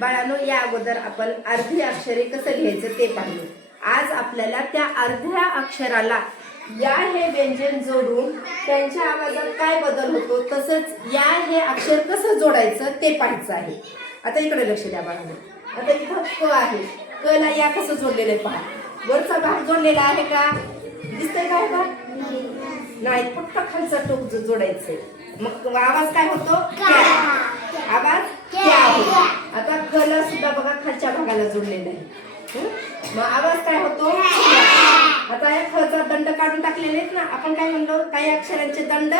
बाळांनो, या अगोदर आपण अर्धी अक्षरे कसं लिहायचं ते पाहिलं. आज आपल्याला त्या अर्ध्या अक्षराला या हे व्यंजन जोडून त्यांच्या आवाजात काय बदल होतो, तसंच या हे अक्षर कसं जोडायचं ते पाहायचं आहे. आता इकडे लक्ष द्या बाळांनो. आता इथं क आहे, क ला या कसं जोडलेलं आहे पहा. वरचा भाग जोडलेला आहे का, दिसतंय का बा? नाही, फक्त खालचा टोक जोडायचंय. मग आवाज काय होतो, आवाज क्या होतो. आता क ला सुद्धा बघा खालच्या भागाला जोडलेला आहे. मग आवाज काय होतो. आता या खचा दंड काढून टाकलेले आहेत ना, आपण काय म्हणलो, काही अक्षरांचे दंड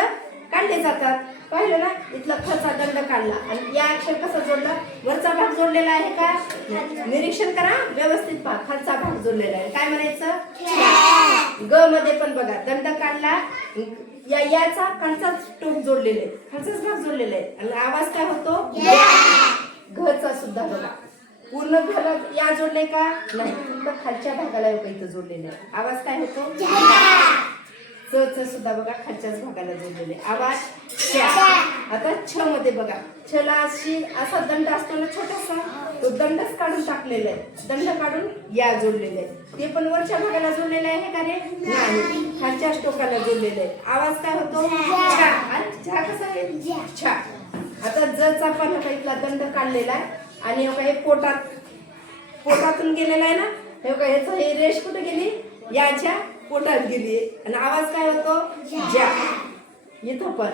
काढले जातात. पाहिलं ना, इथला खचा दंड काढला आणि या अक्षर कसं जोडलं, वरचा भाग जोडलेला आहे का, निरीक्षण करा, व्यवस्थित पहा. खालचा भाग जोडलेला आहे, काय म्हणायचं. ग मध्ये पण बघा दंड काढला, याचा खालचाच टोक जोडलेले आहे, खालचाच भाग जोडलेला आहे आणि आवाज काय होतो. घचा सुद्धा बघा पूर्ण घला या जोडले का नाही, फक्त खालच्या भागाला इथं जोडलेलं आहे. आवाज काय होतो. च सुद्धा बघा खालच्याच भागाला जोडलेले आवाज च्या. आता छ मध्ये बघा, छला असा दंड असतो ना छोटासा, तो दंडच काढून टाकलेला आहे. दंड काढून या जोडलेले आहे, ते पण वरच्या भागाला जोडलेलं आहे का रे, नाही, खालच्या टोकाला जोडलेलं आहे. आवाज काय होतो. झा कसा आहे, छा. आता जचा पण इथला दंड काढलेला आहे आणि हे पोटातून गेलेला आहे ना, हे बघा ह्याचं हे रेष कुठे गेली, याच्या पोटात गेली आणि आवाज काय होतो. ज्या. इथं पण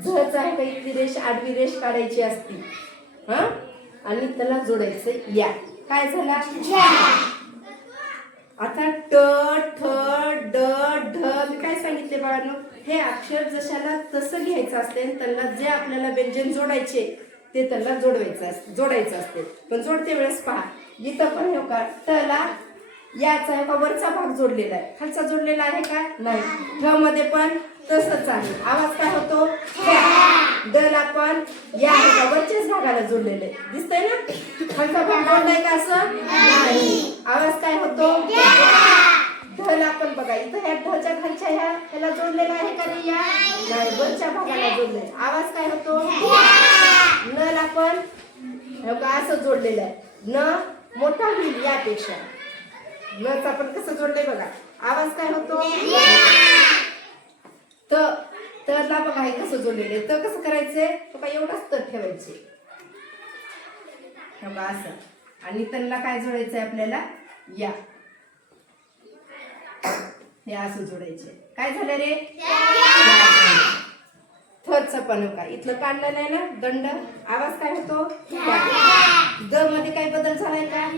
झच आहे का, इथली रेष आडवी रेष काढायची असती हा आणि त्याला जोडायचं या, काय झाला. आता ट ठ ड ढ मी काय सांगितले बाळांनो, हे अक्षर जशाला तसं लिहायचं असते, त्यांना जे आपल्याला व्यंजन जोडायचे ते त्यांना जोडायचं असते. पण जोडते वेळेस पहा, इथं पण हे का ट ला याचा आहे का वरचा भाग जोडलेला आहे, खालचा जोडलेला आहे का नाही. ठ मध्ये पण तसंच आहे, आवाज काय होतो. ड ला पण या आहे का वरच्याच भागाला जोडलेलं आहे, दिसतंय ना, खालचा भाग जोडलाय का असं नाही. आवाज काय होतो. ढ ला पण बघा इथं ह्या ढच्या खालच्या ह्याला जोडलेला आहे का नाही, या नाही, वरच्या भागाला जोडलंय. आवाज काय होतो. न ला पण असं जोडलेलं आहे, न मोठा होईल यापेक्षा. नचा पण कसं जोडलंय बघा, आवाज काय होतो. त ला बघा हे कसं जोडलेलं आहे, त कसं करायचंय बघा, एवढाच त ठेवायचे बघा असं, आणि त्यांना काय जोडायचंय आपल्याला, या हे असं जोडायचे. काय झालं रे, थच पण का इथलं काढलं नाही ना दंड, आवाज काय होतो. द मध्ये काय बदल झालाय का,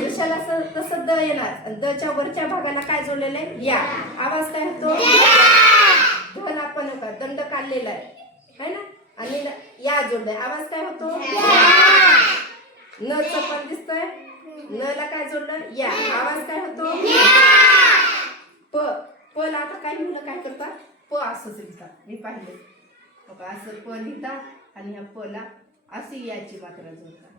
जशाला तसं द येणार. द च्या वरच्या भागाला काय जोडलेलं आहे, या. आवाज काय होतो. धन आपण का दंड काढलेला आहे ना, आणि या जोडलाय, आवाज काय होतो. न च पण दिसतोय, न ला काय जोडलं, या. आवाज काय होतो. प ला आता काही मुलं काय करतात, प असंच लिहितात, मी पाहिले बघा, असं प लिहितात आणि ह्या प ला अशी याची मात्रा जोडतात,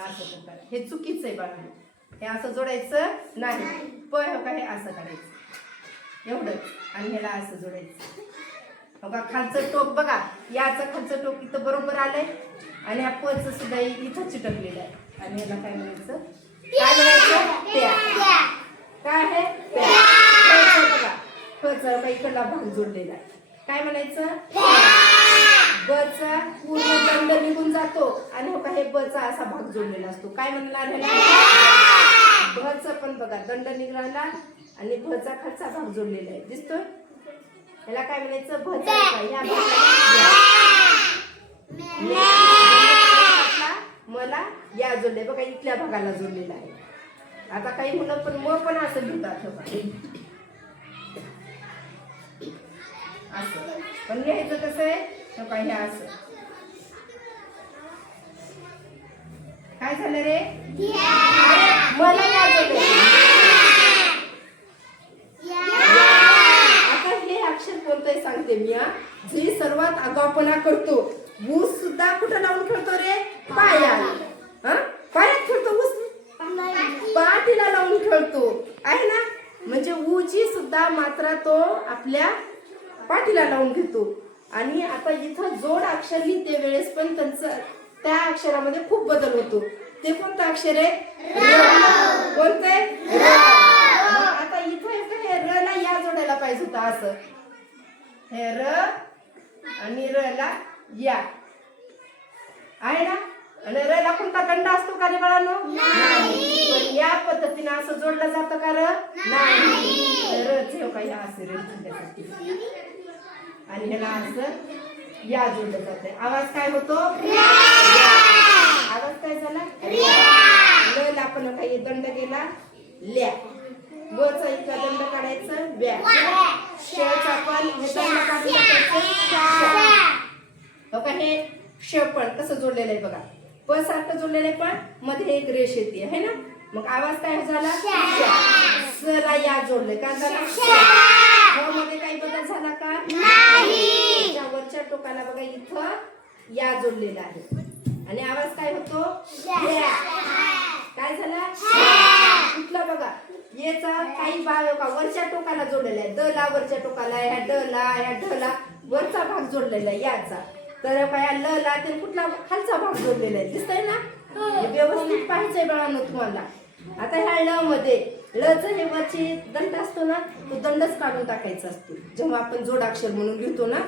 असं करतात. हे चुकीचं आहे बाळांनो, हे असं जोडायचं नाही. प हो का हे असं काढायचं एवढंच, आणि ह्याला असं जोडायचं बघा. खालचं टोक बघा, याचं खालचं टोक इथं बरोबर आलंय आणि ह्या पचं सुद्धा इथं चिटकलेलं आहे. आणि ह्याला काय म्हणायचं, काय म्हणायचं, त्या. काय आहे बघा, खचा का इकडला भाग जोडलेला आहे, काय म्हणायचं. बचा पूर्ण दंड निघून जातो आणि हो का हे बचा असा भाग जोडलेला असतो, काय म्हणणार ह्याला. भचा पण बघा दंड निघाला आणि भचा खालचा भाग जोडलेला आहे, दिसतोय. ह्याला काय म्हणायचं, भचा. ह्या मला या जोडले बघा, इथल्या भागाला जोडलेला आहे. आता काही मुलं पण म पण असं लिहितात असं, पण लिहायचं कसं आहे काय, हे असं. काय झालं रे, मला या जोडले. आता हे अक्षर कोणतंही सांगते मी, जी सर्वात आगाऊपणा करतो. ऊस सुद्धा कुठं लावून खेळतो रे, पायात. पायात खेळतो ऊस, पाठीला लावून खेळतो आहे ना, म्हणजे ऊची सुद्धा मात्रा तो आपल्या पाठीला लावून घेतो. आणि आता इथं जोड अक्षर लिहिते वेळेस पण त्यांचं त्या अक्षरामध्ये खूप बदल होतो. ते कोणतं अक्षर आहे? र. कोणते? र. आता इथं हे र ला या जोडायला पाहिजे होतं असं. हे र आणि र ला या आहे ना. आणि र ला कोणता दंड असतो का रे बाळांनो? नाही. पण या पद्धतीने असं जोडलं जातं का र? नाही. र चे का या असं रे आणि ह्याला असं या जोडलं जाते. आवाज काय होतो? आवाज काय झाला? ल ला पण काही दंड गेला ल्या. ग चा इथला दंड काढायचं ब्या. श चा पण हे दंड काढून टाकायचं. हो का हे श पण कसं जोडलेलं आहे बघा. प सारखं जोडलेलं आहे पण मध्ये एक रेष येते आहे ना. मग आवाज काय झाला? स ला या जोडले का झाला? ह मध्ये काही बदल झाला का? नाही. वरच्या टोकाला बघा इथं या जोडलेला आहे आणि आवाज काय होतो? काय झाला? कुठला बघा येचा काही भाग का वरच्या टोकाला जोडलेला आहे. द ला वरच्या टोकाला ह्या ड ला ह्या ढ ला वरचा भाग जोडलेला आहे याचा. तर काय ल ला ते कुठला खालचा भाग जोडलेला आहे दिसतंय ना. हे व्यवस्थित पाहायचंय बाळांनो तुम्हाला. आता ह्या ल मध्ये ल च हे वरची दंड असतो ना तो दंडच काढून टाकायचा असतो. जेव्हा आपण जोडाक्षर म्हणून लिहितो ना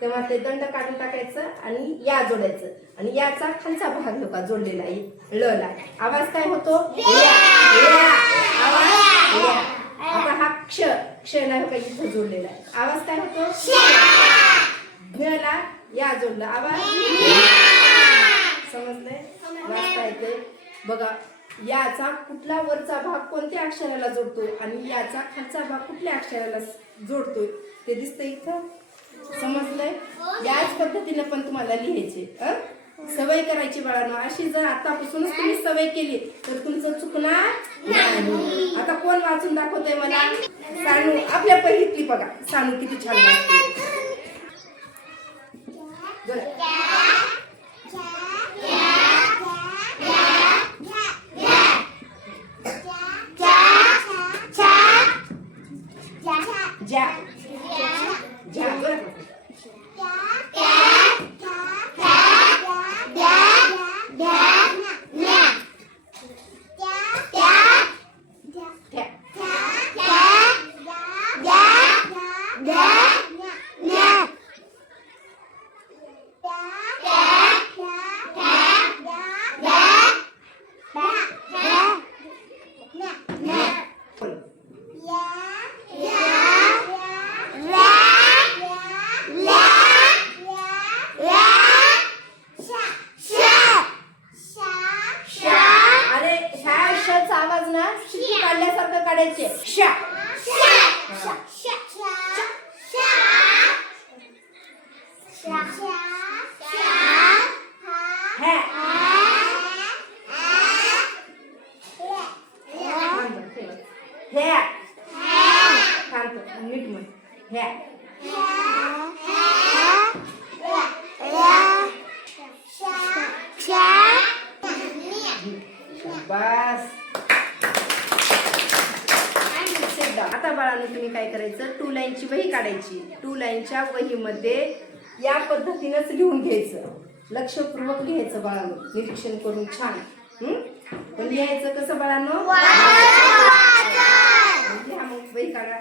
तेव्हा ते दंड काढून टाकायचं आणि या जोडायचं आणि याचा खालचा भाग लोका जोडलेला आहे ल ला. आवाज काय होतो? आवाज. आता हा क्ष क्ष नाही का इथं जोडलेला आहे. आवाज काय होतो? ध ला या जोडला. आवाज समजलंय? वाचता येते बघा. याचा कुठला वरचा भाग कोणत्या अक्षराला जोडतो आणि याचा खालचा भाग कुठल्या अक्षराला जोडतोय ते दिसतंय इथं. समजलंय? याच पद्धतीने पण तुम्हाला लिहायचे. सवय करायची बाळांनो. अशी जर आतापासूनच तुम्ही सवय केली तर तुमचं चुकणार नाही. आता कोण वाचून दाखवतंय मला? सानू. आपल्या पहिलीतली बघा सानू किती छान वाचते. ज्या ज्या बरं काढल्यासारखं काढायचे. श नीट म्हण ह्या. बस. आता बाळांनो तुम्ही काय करायचं? 2 लाईनची वही काढायची. 2 लाईनच्या वहीमध्ये या पद्धतीनेच लिहून घ्यायचं. लक्षपूर्वक लिहायचं बाळांनो. निरीक्षण करून छान. पण लिहायचं कसं बाळांनो? लिहा मग वही काढा.